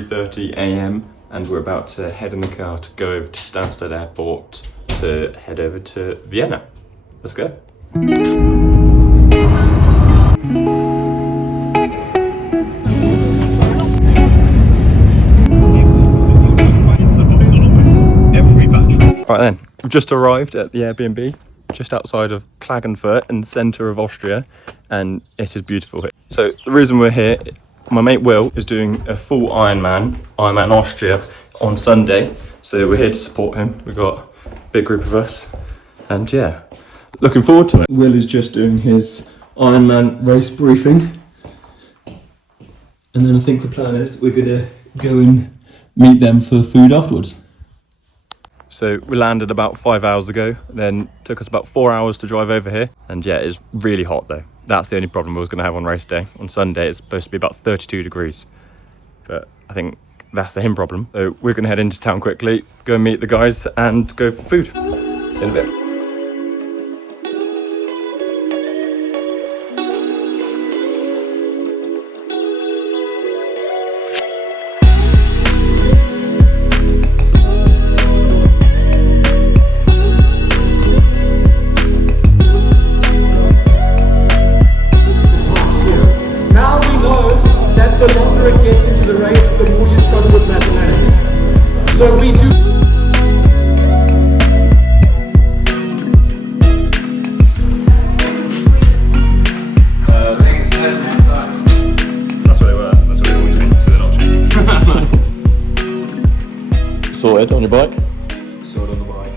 3:30 a.m. and we're about to head in the car to go over to Stansted Airport to head over to Vienna. Let's go. Right then, we've just arrived at the Airbnb just outside of Klagenfurt in the centre of Austria, and it is beautiful here. So the reason we're here, my mate Will is doing a full Ironman Austria on Sunday, so we're here to support him. We've got a big group of us, and yeah, looking forward to it. Will is just doing his Ironman race briefing, and then I think the plan is that we're gonna go and meet them for food afterwards. So we landed about 5 hours ago, then took us about 4 hours to drive over here. And yeah, it's really hot though. That's the only problem we was gonna have on race day. On Sunday, it's supposed to be about 32 degrees. But I think that's a him problem. So we're gonna head into town quickly, go and meet the guys and go for food. See you in a bit. The longer it gets into the race, the more you struggle with mathematics. So we do. That's where they were. That's where they always been, so they're not changing. Sorted on your bike? Sorted on the bike.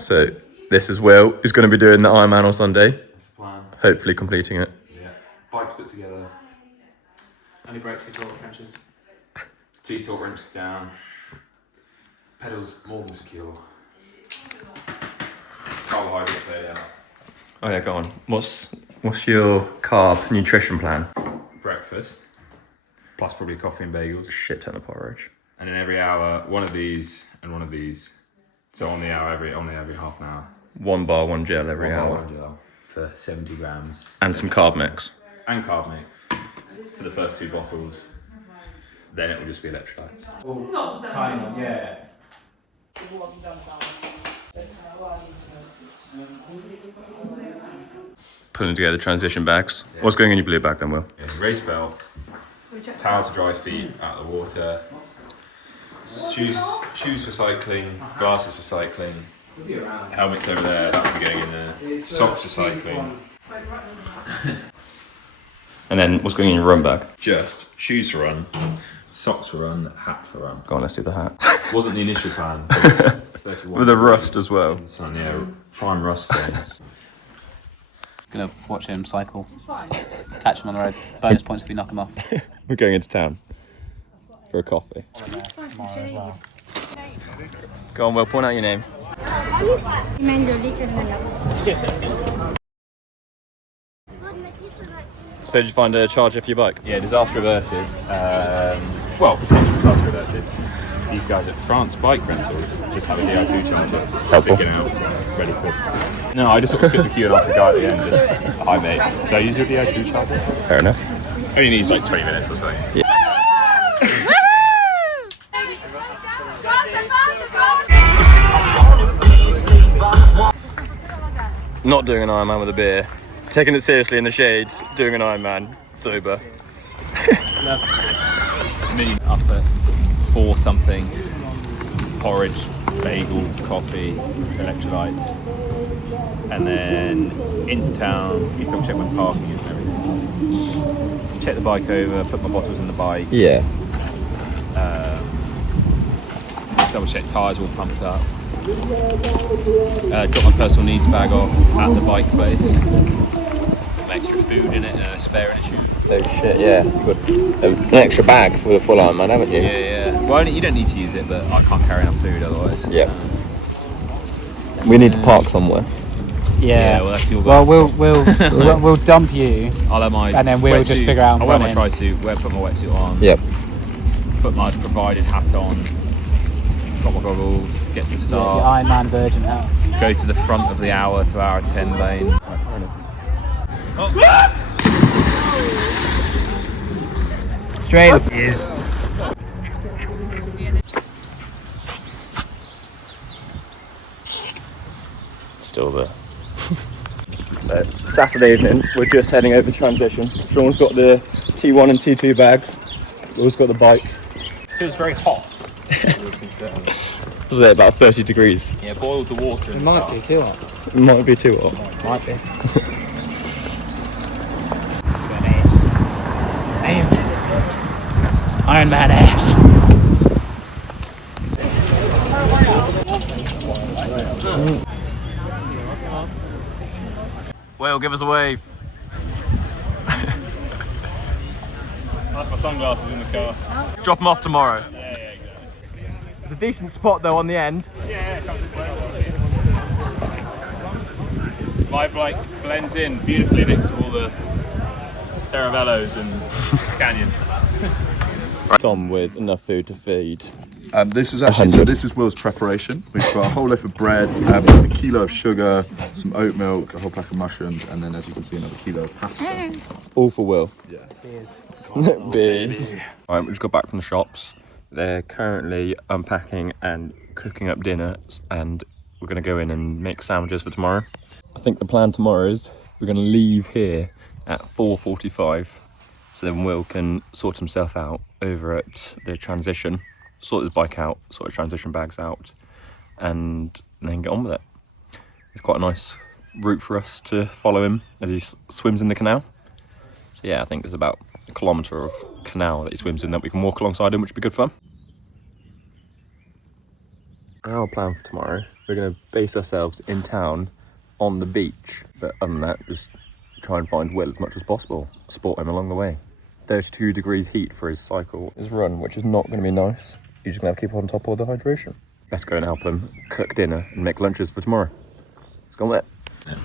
So this is Will, who's going to be doing the Ironman on Sunday. That's the plan. Hopefully completing it. Yeah. Bikes put together. Only brake 2 torque wrenches. 2 torque wrenches down. Pedals more than secure. Carbohydrates there, yeah. Oh yeah, go on. What's your carb nutrition plan? Breakfast. Plus probably coffee and bagels. Shit ton of porridge. And then every hour, one of these and one of these. So on the every half an hour. 1 bar, 1 gel every One bar, hour. one gel for 70 grams. And some carb mix. And carb mix. For the first 2 bottles, then it will just be electrolytes. Kind of, yeah. Putting together transition bags. Yeah. What's going in your blue bag then, Will? Yeah, race belt, towel to dry feet out of the water, shoes for cycling, glasses for cycling, helmets over there, that will be going in there, socks for cycling. And then what's going in your run bag? Just shoes for run, socks for run, hat for run. Go on, let's do the hat. Wasn't the initial plan, but it's 31 With a rust as well. sun, yeah, prime rust stains. Gonna watch him cycle, catch him on the road. Bonus points if we knock him off. We're going into town for a coffee. Go on, Will, point out your name. So did you find a charger for your bike? Yeah, disaster averted. Well, potential disaster averted. These guys at France Bike Rentals just have a DI2 charger. It's helpful. Sticking out, ready for. No, I just sort of skipped the queue and asked the guy at the end, just, hi mate, should I use your DI2 charger? Fair enough. Only needs like 20 minutes or something. Yeah. Not doing an Ironman with a beer. Taking it seriously in the shades, doing an Ironman sober. Me up at 4 something, porridge, bagel, coffee, electrolytes, and then into town. You still check my parking and everything. Check the bike over, put my bottles in the bike. Yeah. Double check tyres all pumped up. Got my personal needs bag off at the bike place. Some extra food in it and a spare in a tube. Oh shit, yeah. You've got an extra bag for the full Ironman, haven't you? Yeah. Well, you don't need to use it, but I can't carry enough food otherwise. Yeah. We need to park somewhere. Yeah, well that's your Well, guys. we'll dump you. I'll have my and then we'll just wetsuit. figure out. I'll wear my tri-suit, put my wetsuit on. Yep. Put my provided hat on. Got my goggles. Get to the start. The Ironman Virgin hat. Go to the front of the hour to hour 10 lane. Straight is. Saturday evening, we're just heading over the transition. Sean's got the T1 and T2 bags. Will's got the bike. Feels very hot. Was it about 30 degrees? Yeah, boiled the water. It might be too hot. It might be too hot. Might be. It's Ironman ass. Will, give us a wave. I left my sunglasses in the car. Drop them off tomorrow. Yeah, exactly. It's a decent spot though on the end. Yeah, Live like blends in beautifully next to all the Caravellos and canyon. Tom with enough food to feed. This is actually 100. this is Will's preparation. We've got a whole loaf of bread, a kilo of sugar, some oat milk, a whole pack of mushrooms, and then, as you can see, another kilo of pasta. All for Will. Yeah. Beers. Alright, we just got back from the shops. They're currently unpacking and cooking up dinner, and we're going to go in and make sandwiches for tomorrow. I think the plan tomorrow is we're going to leave here at 4:45, so then Will can sort himself out over at the transition, sort his bike out, sort his transition bags out, and then get on with it. It's quite a nice route for us to follow him as he swims in the canal. So yeah, I think there's about a kilometre of canal that he swims in that we can walk alongside him, which would be good fun. Our plan for tomorrow, we're going to base ourselves in town on the beach, but other than that, just try and find Will as much as possible, support him along the way. 32 degrees heat for his cycle, his run, which is not going to be nice. You're just going to have to keep on top of the hydration. Best go and help him cook dinner and make lunches for tomorrow. Let's go on with it.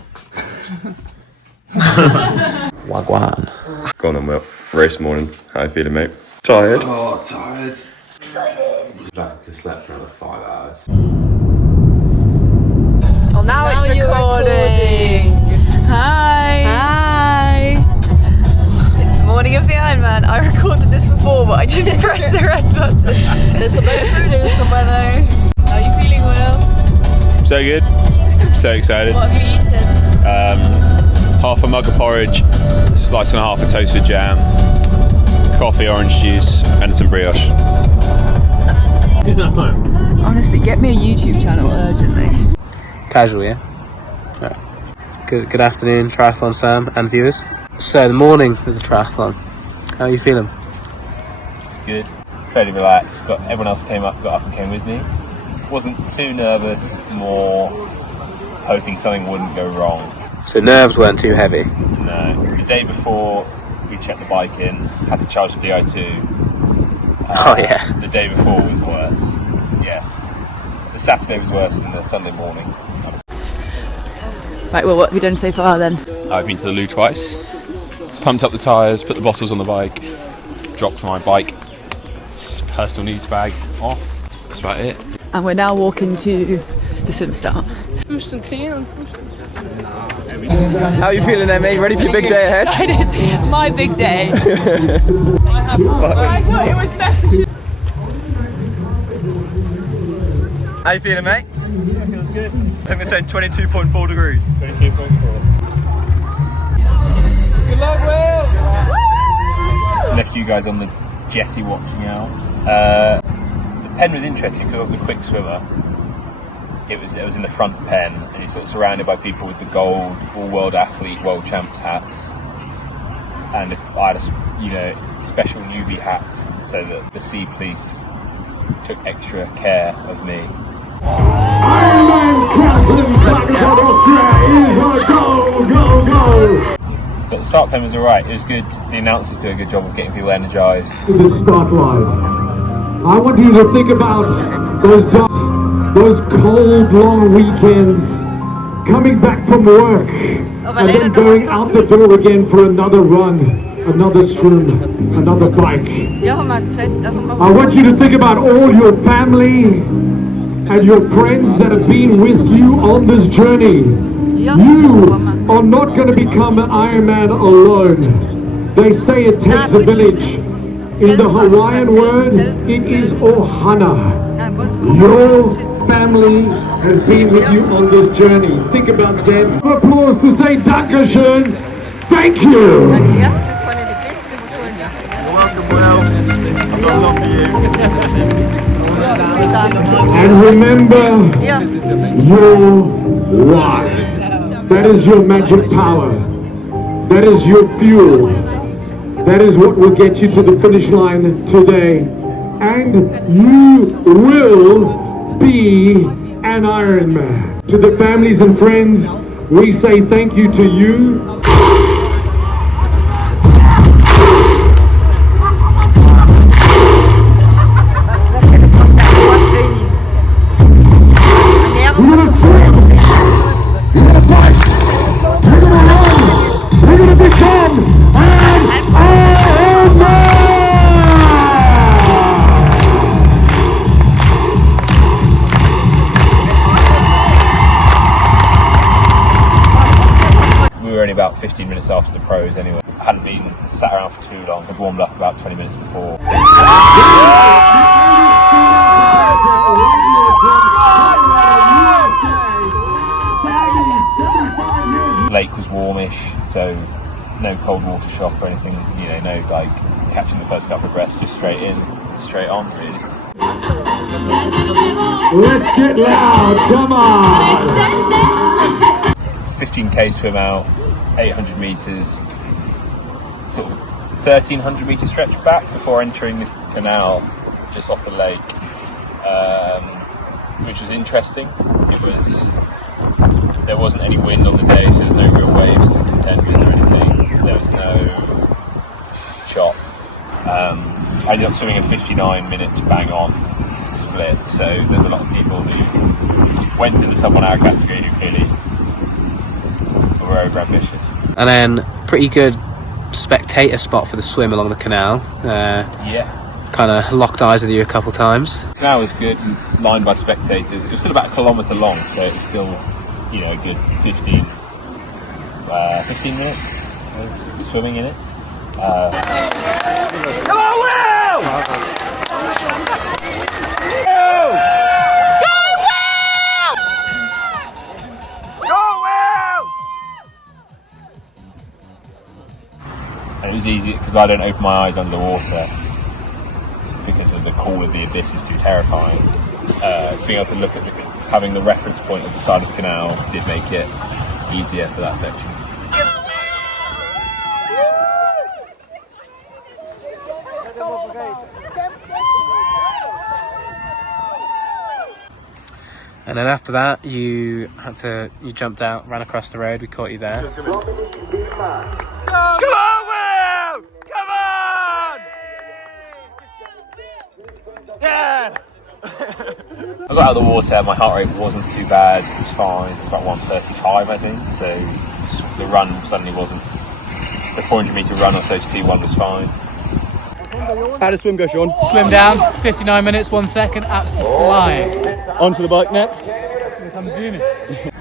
Wagwan. Go on then, Will. Race morning. How you feeling, mate? Tired? Oh, tired. Like I could slept for another 5 hours. Oh, now it's recording. Hi. Hi. It's the morning of the Ironman. I recorded this before, but I didn't press the red button. There's some nice food in the weather. How are you feeling, Will? So good. So excited. What have you eaten? Half a mug of porridge, a slice and a half of toast with jam, coffee, orange juice, and some brioche. Honestly, get me a YouTube channel urgently. Casual, yeah? Right. Good afternoon, Triathlon Sam and viewers. So, the morning of the triathlon. How are you feeling? It's good. Fairly relaxed. Everyone else got up and came with me. Wasn't too nervous, more hoping something wouldn't go wrong. So, nerves weren't too heavy. No. The day before, we checked the bike in, had to charge the Di2. Oh, yeah. The day before was worse. Yeah. The Saturday was worse than the Sunday morning. Right, well, what have you done so far then? I've been to the loo twice, pumped up the tyres, put the bottles on the bike, dropped my bike, personal needs bag off. That's about it. And we're now walking to the swim start. How are you feeling there, mate? Ready for your big day ahead? My big day. I thought it was best. How you feeling, mate? Yeah, feels good. I think they're saying 22.4 degrees. 22.4. Good luck, Will. Left you guys on the jetty watching out. The pen was interesting because I was a quick swimmer. It was in the front pen, and you're sort of surrounded by people with the gold, all world athlete, world champs hats. And if I had a special newbie hat, so that the sea police took extra care of me. Ironman Klagenfurt, Austria is on a go. But the start pen was alright, it was good. The announcers do a good job of getting people energised. The start line. I want you to think about those cold, long weekends, coming back from work, and then going out the door again for another run, another swim, another bike. I want you to think about all your family and your friends that have been with you on this journey. You are not going to become an Ironman alone. They say it takes a village. In the Hawaiian word, it is ohana. Your family has been with you on this journey. Think about them. Applause to say Dankeschön. Thank you. Ja, das war die beste Sekunde. Welcome, Will. I've got love for you. And remember your why. That is your magic power. That is your fuel. That is what will get you to the finish line today. And you will be an Ironman. To the families and friends, we say thank you to you. We're gonna swim. We're gonna fight. We're gonna run. We're gonna become an Ironman. We were only about 15 minutes after the pros anyway. I hadn't been sat around for too long. I'd warmed up about 20 minutes before. Lake was warmish, so no cold water shock or anything, you know, no like catching the first couple of breaths, just straight in, straight on really. Let's get loud, come on! It's 15k swim out, 800 metres, sort of 1300 metre stretch back before entering this canal just off the lake, which was interesting. There wasn't any wind on the day, so there's no real waves to contend with or anything. There was no chop. I ended up swimming a 59 minutes bang on split, so there's a lot of people who went to the sub 1 hour category who clearly were over ambitious. And then pretty good spectator spot for the swim along the canal. Yeah. Kind of locked eyes with you a couple times. The canal was good, lined by spectators. It was still about a kilometre long, so it was still, you know, a good 15 minutes of swimming in it. Come on, Will! And it was easy because I don't open my eyes underwater because of the call of the abyss is too terrifying. Being able to look at having the reference point of the side of the canal did make it easier for that section. And then after that, you jumped out, ran across the road. We caught you there. Come on, Will! Come on! Yes! I got out of the water, my heart rate wasn't too bad, it was fine, it was about 135 I think, so the run suddenly wasn't, the 400 metre run or so to T1 was fine. How did swim go, Sean? Swim down, 59 minutes, 1 second, absolutely flying. Onto the bike next. Here comes zooming.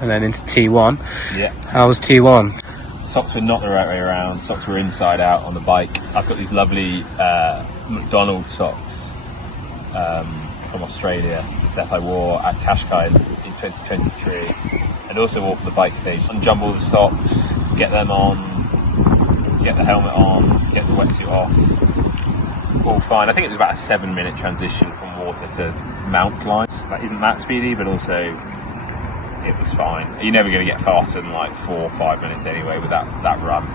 And then into T1. Yeah. How was T1? Socks were not the right way around, socks were inside out on the bike. I've got these lovely McDonald's socks from Australia that I wore at Qashqai in 2023 and also wore for the bike stage. Unjumble the socks, get them on, get the helmet on, get the wetsuit off. All fine. I think it was about a 7-minute transition from water to mount lines. That isn't that speedy, but also it was fine. You're never going to get faster than like 4 or 5 minutes anyway with that run.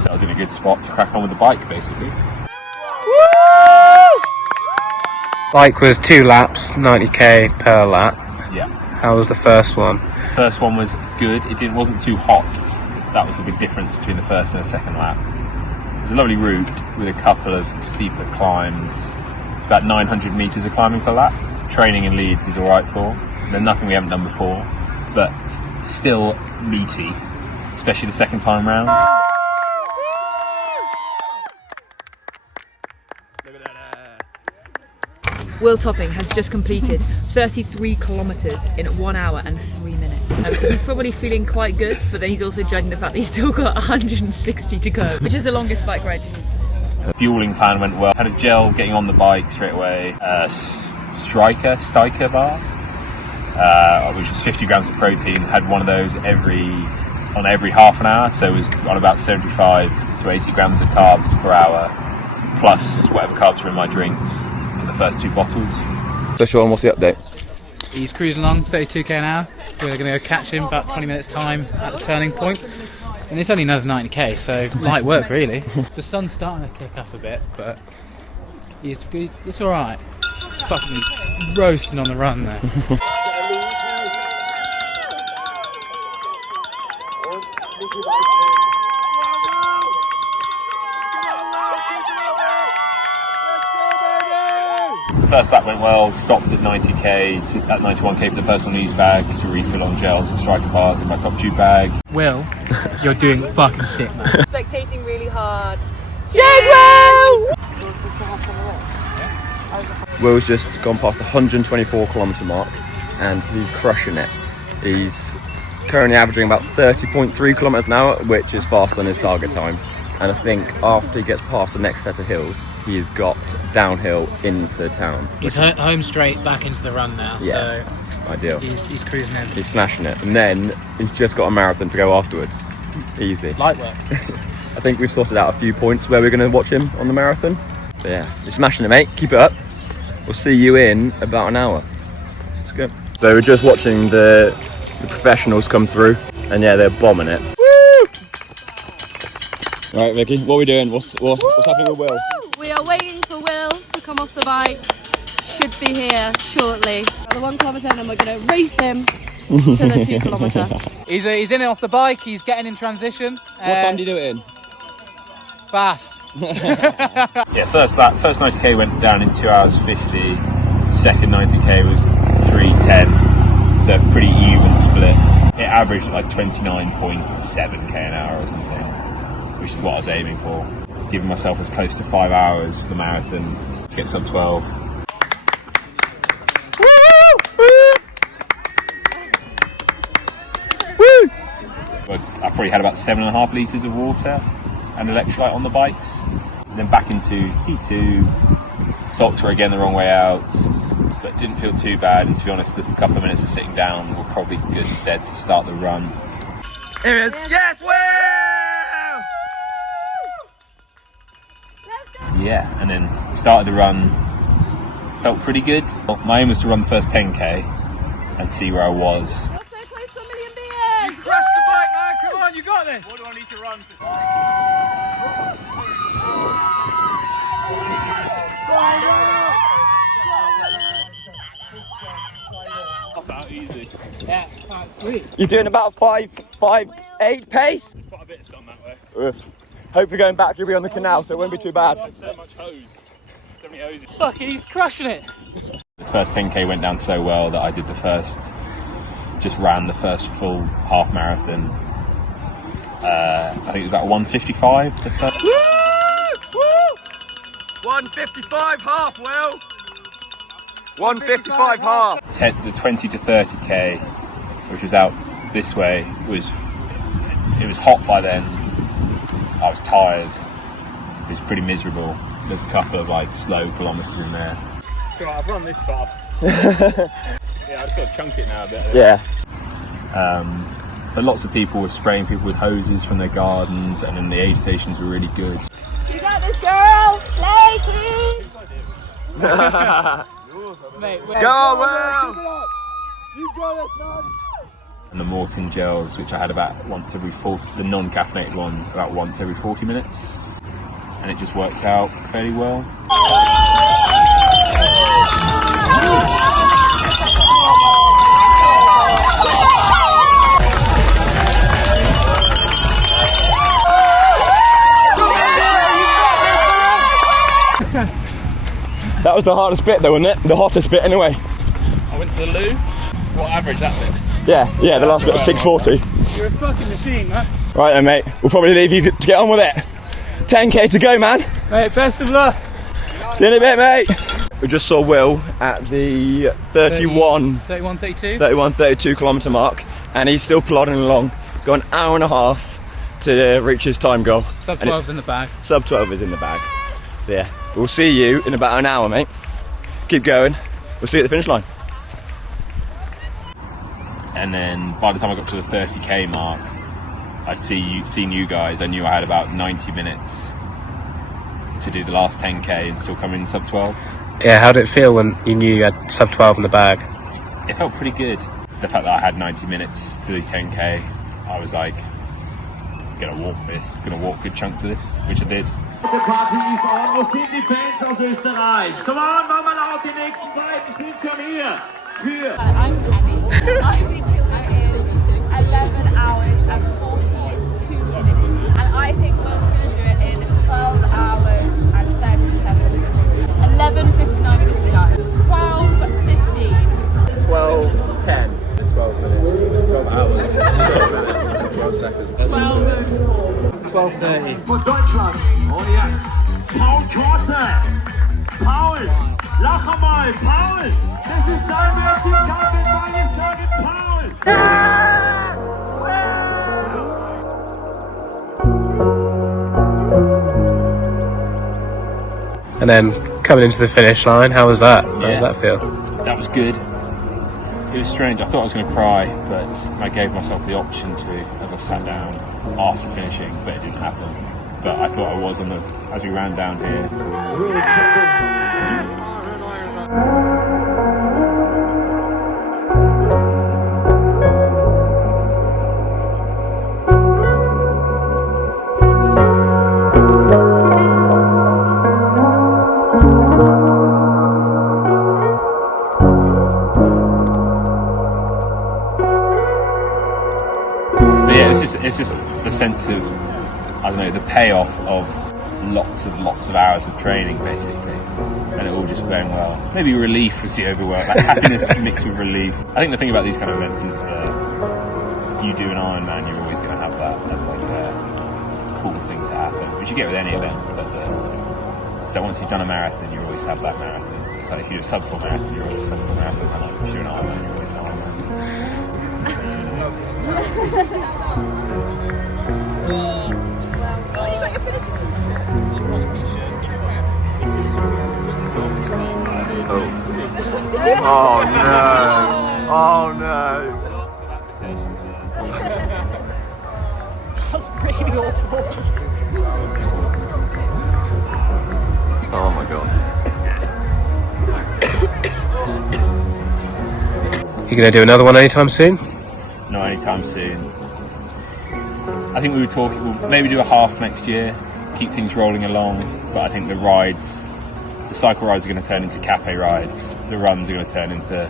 So I was in a good spot to crack on with the bike basically. Bike was 2 laps, 90k per lap. Yeah. How was the first one? First one was good. It wasn't too hot. That was the big difference between the first and the second lap. It was a lovely route with a couple of steeper climbs. It's about 900 metres of climbing per lap. Training in Leeds is alright for. There's nothing we haven't done before, but still meaty, especially the second time round. Will Topping has just completed 33 kilometres in 1 hour and 3 minutes. He's probably feeling quite good, but then he's also judging the fact that he's still got 160 to go, which is the longest bike ride he's... The fueling plan went well. Had a gel getting on the bike straight away. Striker bar. which was 50 grams of protein. Had one of those every half an hour, so it was on about 75 to 80 grams of carbs per hour, plus whatever carbs were in my drinks for the first 2 bottles. So Sean, what's the update? He's cruising along, 32k an hour. We're going to go catch him about 20 minutes time at the turning point. And it's only another 90k, so light work really. The sun's starting to kick up a bit, but it's alright. Fucking roasting on the run there. First lap went well, stopped at 90k, at 91k for the personal needs bag to refill on gels and striker bars in my top tube bag. Will, you're doing fucking sick, man. Spectating really hard. Cheers, Will! Will's just gone past the 124 kilometre mark and he's crushing it. He's currently averaging about 30.3 kilometres an hour, which is faster than his target time. And I think after he gets past the next set of hills, he's got downhill into town. He's home straight back into the run now, yeah, so ideal. He's cruising in. He's smashing it. And then he's just got a marathon to go afterwards. Easy. Light work. I think we've sorted out a few points where we're going to watch him on the marathon. So yeah, you're smashing it, mate. Keep it up. We'll see you in about an hour. Let's go. So we're just watching the professionals come through, and yeah, they're bombing it. Right, Vicky, what are we doing? What's happening with Will? We are waiting for Will to come off the bike. Should be here shortly. The 1 kilometre, and then we're going to race him to the 2 kilometre. He's in it off the bike. He's getting in transition. What time do you do it in? Fast. Yeah, first 90k went down in 2 hours 50. Second 90k was 3:10. So pretty even split. It averaged like 29.7k an hour or something, which is what I was aiming for. Giving myself as close to 5 hours for the marathon to get sub 12. I probably had about 7.5 litres of water and electrolyte on the bikes. Then back into T2. Socks were again the wrong way out, but didn't feel too bad. And to be honest, a couple of minutes of sitting down were probably good stead to start the run. Here it is. Yes, Will! Yeah, and then we started the run. Felt pretty good. My aim was to run the first 10k and see where I was. You're so close to 1 million beers! You crushed the bike, man. Come on, you got this. What do I need to run to? Easy. Yeah, sweet. You're doing about 5.8 pace? There's quite a bit of sun that way. Oof. Hopefully going back you'll be on the canal, so it won't be too bad. So much hose. So many hoses. Fuck, he's crushing it. This first 10k went down so well that I ran the first full half marathon. I think it was about 1:55. The first. Woo! Woo! 1:55 half, Will. 1:55 half. The 20 to 30k, which was out this way, it was hot by then. I was tired. It was pretty miserable. There's a couple of like slow kilometres in there. So I've run this far. Yeah, I've got to chunk it now a bit. Yeah. But lots of people were spraying people with hoses from their gardens, and then the aid stations were really good. You got this, girl! Slay, queen! Mate, Go, Will! You got us, man! And the Morton gels, which I had about once every 40, the non-caffeinated one, about once every 40 minutes. And it just worked out fairly well. That was the hardest bit though, wasn't it? The hottest bit anyway. I went to the loo. What average that bit? Yeah, the last bit was 6:40. you're a fucking machine, man. Right then, mate. We'll probably leave you to get on with it. 10k to go, man. Mate, best of luck. See you in a bit, mate. We just saw Will at the 31-32 kilometre mark, and he's still plodding along. He's got an hour and a half to reach his time goal. Sub 12's in the bag. Sub 12 is in the bag. So yeah, we'll see you in about an hour, mate. Keep going. We'll see you at the finish line. and then by the time I got to the 30k mark, I'd seen you guys. I knew I had about 90 minutes to do the last 10k and still come in sub 12. Yeah, how did it feel when you knew you had sub 12 in the bag? It felt pretty good. The fact that I had 90 minutes to do 10k, I was like, gonna walk good chunks of this, which I did. The party is on. Wo sind die Fans aus Österreich? Come on, mach mal laut, die nächsten beiden sind schon hier. Für. I'm Annie. I think you'll get in 11 hours and 42 minutes. And I think Will's going to do it in 12 hours and 37 minutes. 11:59:59. 12:15. 12:10. 12 minutes, 12 hours, 12 minutes and 12 seconds. That's for sure. 12:30. Von Deutschland. Oh ja. Paul Korse. Paul, lach einmal. Paul, das ist dein World Cup in meines Tages, Paul. And then coming into the finish line, how was that? How did that feel? That was good. It was strange. I thought I was going to cry, but I gave myself the option to as I sat down after finishing, but it didn't happen. But I thought I was as we ran down here. But yeah, it's just the sense of, I don't know, the payoff of lots of hours of training basically, and it all just going well. Maybe relief was the overwhelm, like happiness mixed with relief. I think the thing about these kind of events is that you do an Ironman, you're always going to have that as like a cool thing to happen, which you get with any event. But so once you've done a marathon, you always have that marathon. It's like if you do a sub 4 marathon, you're always a sub 4 marathon, and like if you're an Ironman, you're always an Ironman. Oh no! Oh no! That's really awful. Oh my god! You gonna do another one anytime soon? Not anytime soon. I think we were talking, we'll maybe do a half next year, keep things rolling along, but I think the cycle rides are going to turn into cafe rides, the runs are going to turn into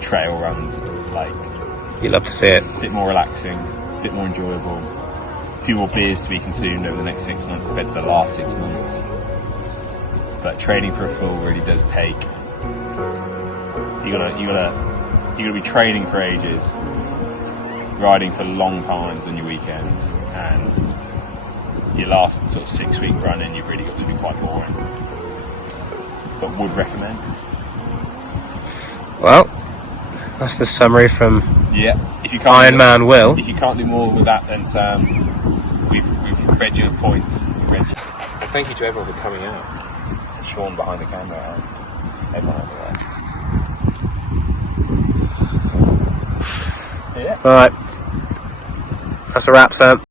trail runs, like You love to see it. a bit more relaxing, a bit more enjoyable, a few more beers to be consumed over the next 6 months compared to the last 6 months. But training for a full really does take, you gotta be training for ages, riding for long times on your weekends, and your last sort of 6 week run in, you've really got to be quite boring. But would recommend. Well, that's the summary from Yeah, if you can't Ironman Will. If you can't do more with that, then Sam, we've read you the points. Well, thank you to everyone for coming out. Sean behind the camera, and everyone over there. Yeah. Alright. That's a wrap, Sam.